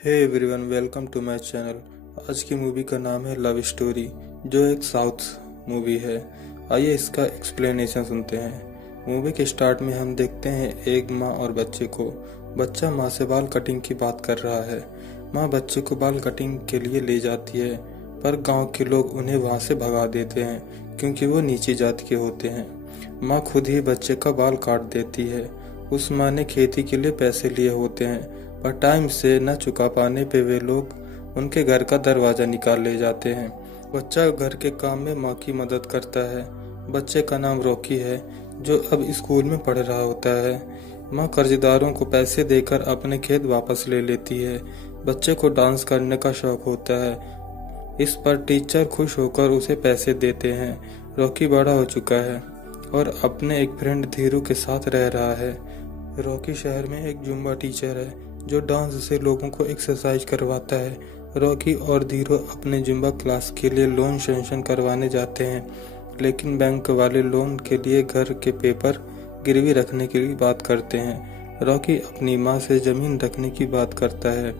Hey everyone, welcome to my channel. आज की movie का नाम है लव स्टोरी, जो एक साउथ मूवी है। आइए इसका एक्सप्लेनेशन सुनते हैं। मूवी के स्टार्ट में हम देखते हैं एक माँ और बच्चे को। बच्चा माँ से बाल कटिंग की बात कर रहा है। माँ बच्चे को बाल कटिंग के लिए ले जाती है, पर गांव के लोग उन्हें वहां से भगा देते हैं क्योंकि वो नीची जाति के होते हैं। माँ खुद ही बच्चे का बाल काट देती है। उस माँ ने खेती के लिए पैसे लिए होते हैं, पर टाइम से न चुका पाने पे वे लोग उनके घर का दरवाजा निकाल ले जाते हैं। बच्चा घर के काम में माँ की मदद करता है। बच्चे का नाम रॉकी है, जो अब स्कूल में पढ़ रहा होता है। माँ कर्जदारों को पैसे देकर अपने खेत वापस ले लेती है। बच्चे को डांस करने का शौक होता है। इस पर टीचर खुश होकर उसे पैसे देते हैं। रॉकी बड़ा हो चुका है और अपने एक फ्रेंड धीरू के साथ रह रहा है। रॉकी शहर में एक जुम्बा टीचर है जो डांस से लोगों को एक्सरसाइज करवाता है। रॉकी और धीरू अपने जुम्बा क्लास के लिए लोन सैंक्शन करवाने जाते हैं, लेकिन बैंक वाले लोन के लिए घर के पेपर गिरवी रखने की बात करते हैं। रॉकी अपनी माँ से जमीन रखने की बात करता है,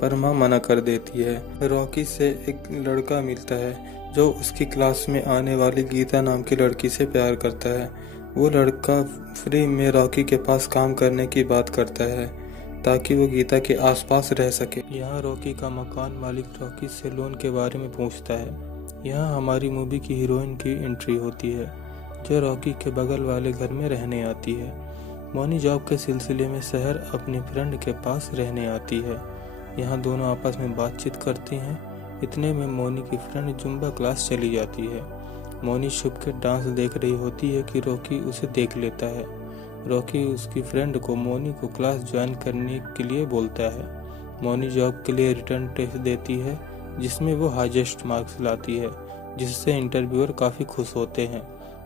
पर माँ मना कर देती है। रॉकी से एक लड़का मिलता है जो उसकी क्लास में आने वाली गीता नाम की लड़की से प्यार करता है। वो लड़का फ्री में रॉकी के पास काम करने की बात करता है ताकि वो गीता के आसपास रह सके। यहाँ रॉकी का मकान मालिक रॉकी से लोन के बारे में पूछता है। यहाँ हमारी मूवी की हीरोइन की एंट्री होती है, जो रॉकी के बगल वाले घर में रहने आती है। मोनी जॉब के सिलसिले में शहर अपने फ्रेंड के पास रहने आती है। यहाँ दोनों आपस में बातचीत करती हैं। इतने में मोनी की फ्रेंड जुम्बा क्लास चली जाती है। मोनी छुप के डांस देख रही होती है कि रॉकी उसे देख लेता है। रॉकी उसकी फ्रेंड को मोनी को क्लास ज्वाइन करने के लिए बोलता है। मोनी जॉब के लिए रिटर्न टेस्ट देती है, जिसमें वो हाईएस्ट मार्क्स लाती है, जिससे इंटरव्यूअर काफ़ी खुश होते हैं।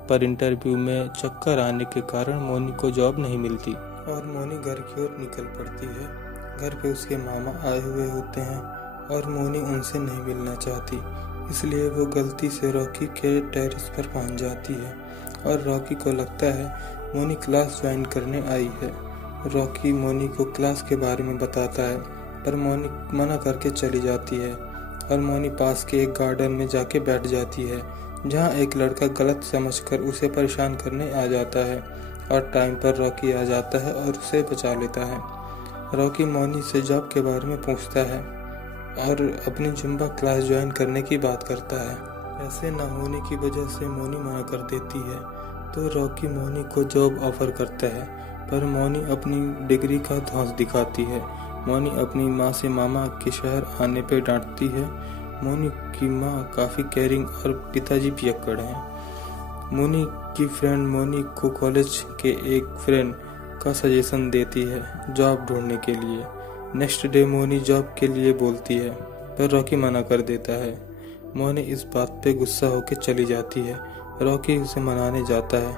पर इंटरव्यू में चक्कर आने के कारण मोनी को जॉब नहीं मिलती और मोनी घर की ओर निकल पड़ती है। घर पे उसके मामा आए हुए होते हैं और मोनी उनसे नहीं मिलना चाहती, इसलिए वो गलती से रॉकी के टेरेस पर पहुंच जाती है और रॉकी को लगता है मोनी क्लास ज्वाइन करने आई है। रॉकी मोनी को क्लास के बारे में बताता है, पर मोनी मना करके चली जाती है और मोनी पास के एक गार्डन में जाके बैठ जाती है, जहां एक लड़का गलत समझकर उसे परेशान करने आ जाता है और टाइम पर रॉकी आ जाता है और उसे बचा लेता है। रॉकी मोनी से जॉब के बारे में पूछता है और अपनी जुम्बा क्लास ज्वाइन करने की बात करता है। पैसे न होने की वजह से मोनी मना कर देती है, तो रॉकी मोनी को जॉब ऑफर करता है, पर मोनी अपनी डिग्री का ध्वंस दिखाती है। मोनी अपनी माँ से मामा के शहर आने पर डांटती है। मोनी की माँ काफ़ी केयरिंग और पिताजी पियक्कड़ हैं। मोनी की फ्रेंड मोनी को कॉलेज के एक फ्रेंड का सजेशन देती है जॉब ढूंढने के लिए। नेक्स्ट डे मोनी जॉब के लिए बोलती है, पर रॉकी मना कर देता है। मोनी इस बात पे गुस्सा होकर चली जाती है। रॉकी उसे मनाने जाता है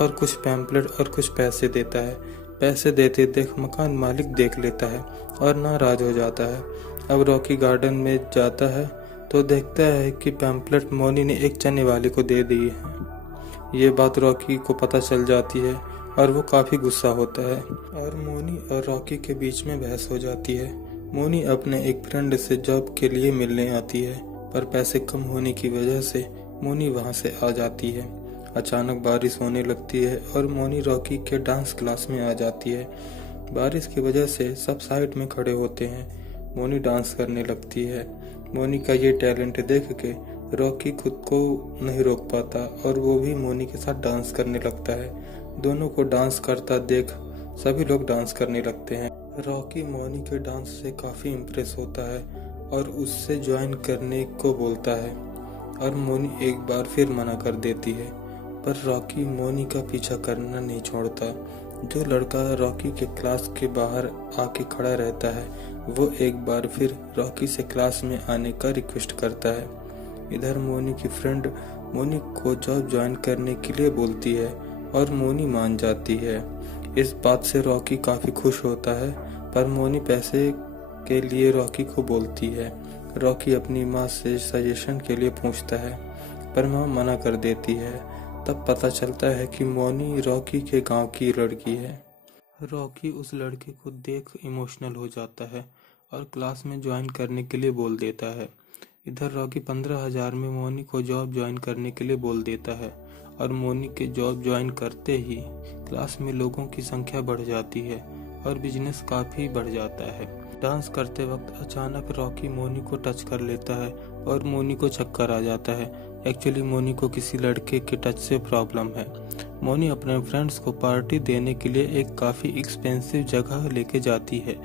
और कुछ पैम्पलेट और कुछ पैसे देता है। पैसे देते देख मकान मालिक देख लेता है और नाराज हो जाता है। अब रॉकी गार्डन में जाता है तो देखता है कि पैम्पलेट मोनी ने एक चने वाले को दे दी है। ये बात रॉकी को पता चल जाती है और वो काफ़ी गुस्सा होता है और मोनी और रॉकी के बीच में बहस हो जाती है। मोनी अपने एक फ्रेंड से जॉब के लिए मिलने आती है, पर पैसे कम होने की वजह से मोनी वहां से आ जाती है। अचानक बारिश होने लगती है और मोनी रॉकी के डांस क्लास में आ जाती है। बारिश की वजह से सब साइड में खड़े होते हैं। मोनी डांस करने लगती है। मोनी का ये टैलेंट देख के रॉकी खुद को नहीं रोक पाता और वो भी मोनी के साथ डांस करने लगता है। दोनों को डांस करता देख सभी लोग डांस करने लगते हैं। रॉकी मोनी के डांस से काफ़ी इम्प्रेस होता है और उससे ज्वाइन करने को बोलता है, और मोनी एक बार फिर मना कर देती है, पर रॉकी मोनी का पीछा करना नहीं छोड़ता। जो लड़का रॉकी के क्लास के बाहर आके खड़ा रहता है, वो एक बार फिर रॉकी से क्लास में आने का रिक्वेस्ट करता है। इधर मोनी की फ्रेंड मोनी को जॉब ज्वाइन करने के लिए बोलती है और मोनी मान जाती है। इस बात से रॉकी काफ़ी खुश होता है, पर मोनी पैसे के लिए रॉकी को बोलती है। रॉकी अपनी माँ से सजेशन के लिए पूछता है, पर माँ मना कर देती है। तब पता चलता है कि मोनी रॉकी के गांव की लड़की है। रॉकी उस लड़के को देख इमोशनल हो जाता है और क्लास में ज्वाइन करने के लिए बोल देता है। इधर रॉकी 15,000 में मोनी को जॉब ज्वाइन करने के लिए बोल देता है और मोनी के जॉब ज्वाइन करते ही क्लास में लोगों की संख्या बढ़ जाती है और बिजनेस काफ़ी बढ़ जाता है। डांस करते वक्त अचानक रॉकी मोनी को टच कर लेता है और मोनी को चक्कर आ जाता है। एक्चुअली मोनी को किसी लड़के के टच से प्रॉब्लम है। मोनी अपने फ्रेंड्स को पार्टी देने के लिए एक काफ़ी एक्सपेंसिव जगह लेके जाती है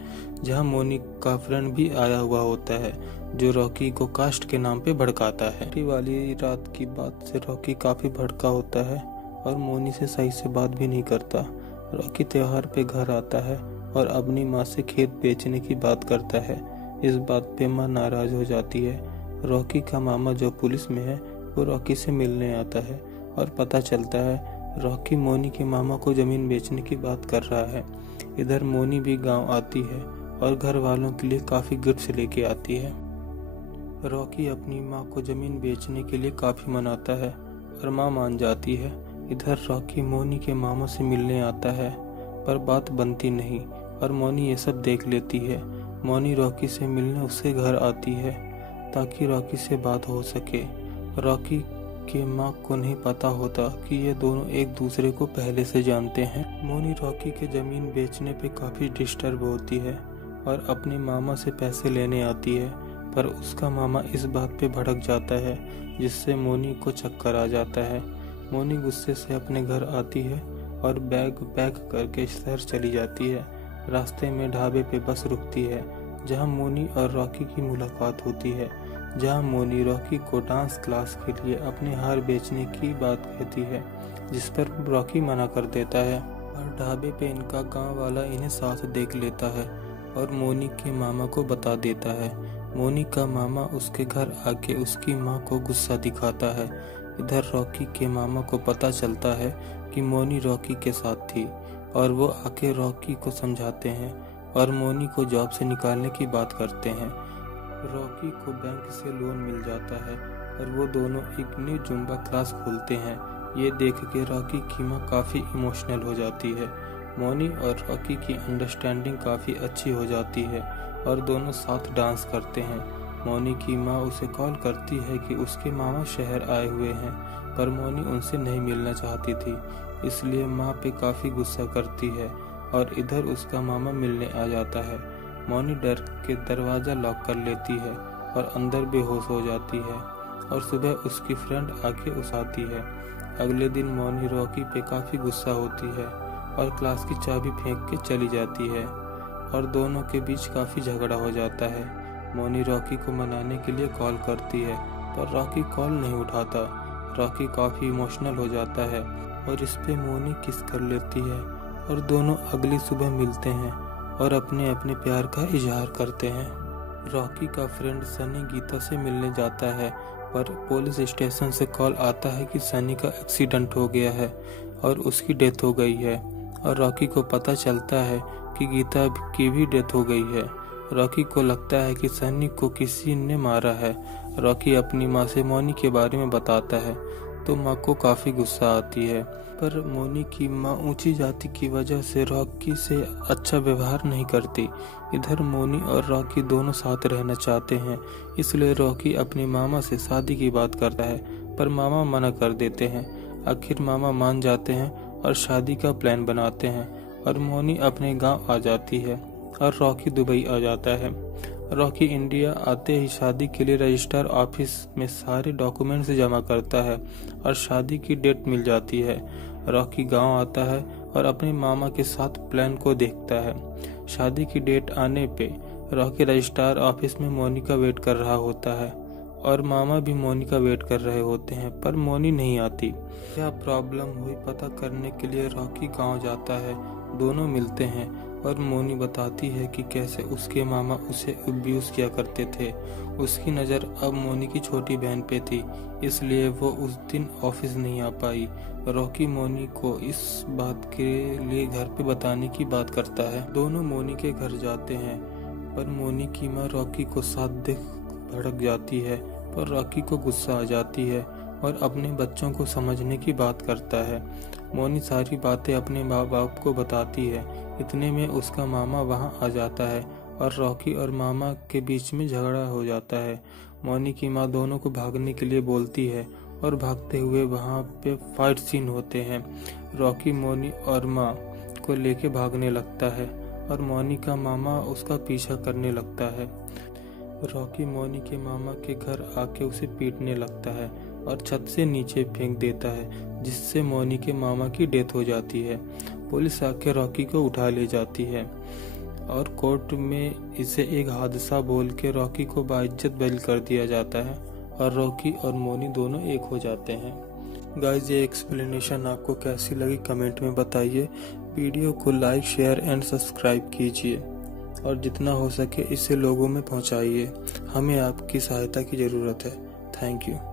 जहां मोनी का फ्रेंड भी आया हुआ होता है जो रॉकी को कास्ट के नाम पे भड़काता है। पार्टी वाली रात की बात से रॉकी काफ़ी भड़का होता है और मोनी से सही से बात भी नहीं करता। रॉकी त्योहार पे घर आता है और अपनी माँ से खेत बेचने की बात करता है। इस बात पे माँ नाराज हो जाती है। रॉकी का मामा जो पुलिस में है वो रॉकी से मिलने आता है और पता चलता है रॉकी मोनी के मामा को जमीन बेचने की बात कर रहा है। इधर मोनी भी गांव आती है और घर वालों के लिए काफ़ी गिफ्ट्स लेके आती है। रॉकी अपनी माँ को जमीन बेचने के लिए काफ़ी मनाता है और माँ मान जाती है। इधर रॉकी मोनी के मामा से मिलने आता है पर बात बनती नहीं और मोनी ये सब देख लेती है। मोनी रॉकी से मिलने उसके घर आती है ताकि रॉकी से बात हो सके। रॉकी के माँ को नहीं पता होता कि ये दोनों एक दूसरे को पहले से जानते हैं। मोनी रॉकी के ज़मीन बेचने पे काफ़ी डिस्टर्ब होती है और अपने मामा से पैसे लेने आती है पर उसका मामा इस बात पे भड़क जाता है जिससे मोनी को चक्कर आ जाता है। मोनी गुस्से से अपने घर आती है और बैग पैक करके शहर चली जाती है। रास्ते में ढाबे पे बस रुकती है जहां मोनी और रॉकी की मुलाकात होती है, जहां मोनी रॉकी को डांस क्लास के लिए अपने हार बेचने की बात कहती है जिस पर रॉकी मना कर देता है। और ढाबे पे इनका गांव वाला इन्हें साथ देख लेता है और मोनी के मामा को बता देता है। मोनी का मामा उसके घर आके उसकी माँ को गुस्सा दिखाता है। इधर रॉकी के मामा को पता चलता है कि मोनी रॉकी के साथ थी और वो आके रॉकी को समझाते हैं और मोनी को जॉब से निकालने की बात करते हैं। रॉकी को बैंक से लोन मिल जाता है और वो दोनों एक न्यू जुम्बा क्लास खोलते हैं। ये देख के रॉकी की माँ काफ़ी इमोशनल हो जाती है। मोनी और रॉकी की अंडरस्टैंडिंग काफ़ी अच्छी हो जाती है और दोनों साथ डांस करते हैं। मोनी की माँ उसे कॉल करती है कि उसके मामा शहर आए हुए हैं पर मोनी उनसे नहीं मिलना चाहती थी, इसलिए माँ पे काफ़ी गुस्सा करती है और इधर उसका मामा मिलने आ जाता है। मोनी डर के दरवाज़ा लॉक कर लेती है और अंदर बेहोश हो जाती है और सुबह उसकी फ्रेंड आके उठाती है। अगले दिन मोनी रॉकी पे काफ़ी गुस्सा होती है और क्लास की चाबी फेंक के चली जाती है और दोनों के बीच काफ़ी झगड़ा हो जाता है। मोनी रॉकी को मनाने के लिए कॉल करती है पर रॉकी कॉल नहीं उठाता। रॉकी काफ़ी इमोशनल हो जाता है और इस पे मोनी किस कर लेती है और दोनों अगली सुबह मिलते हैं और अपने अपने प्यार का इजहार करते हैं। रॉकी का फ्रेंड सनी गीता से मिलने जाता है पर पुलिस स्टेशन से कॉल आता है कि सनी का एक्सीडेंट हो गया है और उसकी डेथ हो गई है और रॉकी को पता चलता है कि गीता की भी डेथ हो गई है। रॉकी को लगता है कि सनी को किसी ने मारा है। रॉकी अपनी माँ से मोनी के बारे में बताता है तो माँ को काफ़ी गुस्सा आती है पर मोनी की माँ ऊंची जाति की वजह से रॉकी से अच्छा व्यवहार नहीं करती। इधर मोनी और रॉकी दोनों साथ रहना चाहते हैं, इसलिए रॉकी अपने मामा से शादी की बात करता है पर मामा मना कर देते हैं। आखिर मामा मान जाते हैं और शादी का प्लान बनाते हैं और मोनी अपने गांव आ जाती है और रॉकी दुबई आ जाता है। रॉकी इंडिया आते ही शादी के लिए रजिस्ट्रार ऑफिस में सारे डॉक्यूमेंट्स जमा करता है और शादी की डेट मिल जाती है। रॉकी गांव आता है और अपने मामा के साथ प्लान को देखता है। शादी की डेट आने पे रॉकी रजिस्ट्रार ऑफिस में मोनी का वेट कर रहा होता है और मामा भी मोनी का वेट कर रहे होते हैं पर मोनी नहीं आती। क्या प्रॉब्लम हुई पता करने के लिए रॉकी गांव जाता है। दोनों मिलते हैं और मोनी बताती है कि कैसे उसके मामा उसे अब्यूज़ किया करते थे। उसकी नज़र अब मोनी की छोटी बहन पे थी, इसलिए वो उस दिन ऑफिस नहीं आ पाई। रॉकी मोनी को इस बात के लिए घर पे बताने की बात करता है। दोनों मोनी के घर जाते हैं पर मोनी की माँ रॉकी को साथ देख भड़क जाती है पर रॉकी को गुस्सा आ जाती है और अपने बच्चों को समझने की बात करता है। मोनी सारी बातें अपने माँ बाप को बताती है। इतने में उसका मामा वहाँ आ जाता है और रॉकी और मामा के बीच में झगड़ा हो जाता है। मोनी की माँ दोनों को भागने के लिए बोलती है और भागते हुए वहाँ पे फाइट सीन होते हैं। रॉकी मोनी और माँ को लेके भागने लगता है और मोनी का मामा उसका पीछा करने लगता है। रॉकी मोनी के मामा के घर आके उसे पीटने लगता है और छत से नीचे फेंक देता है, जिससे मोनी के मामा की डेथ हो जाती है। पुलिस आके रॉकी को उठा ले जाती है और कोर्ट में इसे एक हादसा बोल के रॉकी को बाइज्जत बेल कर दिया जाता है और रॉकी और मोनी दोनों एक हो जाते हैं। गाइस, ये एक्सप्लेनेशन आपको कैसी लगी कमेंट में बताइए। वीडियो को लाइक, शेयर एंड सब्सक्राइब कीजिए और जितना हो सके इसे लोगों में पहुंचाइए। हमें आपकी सहायता की ज़रूरत है। Thank you.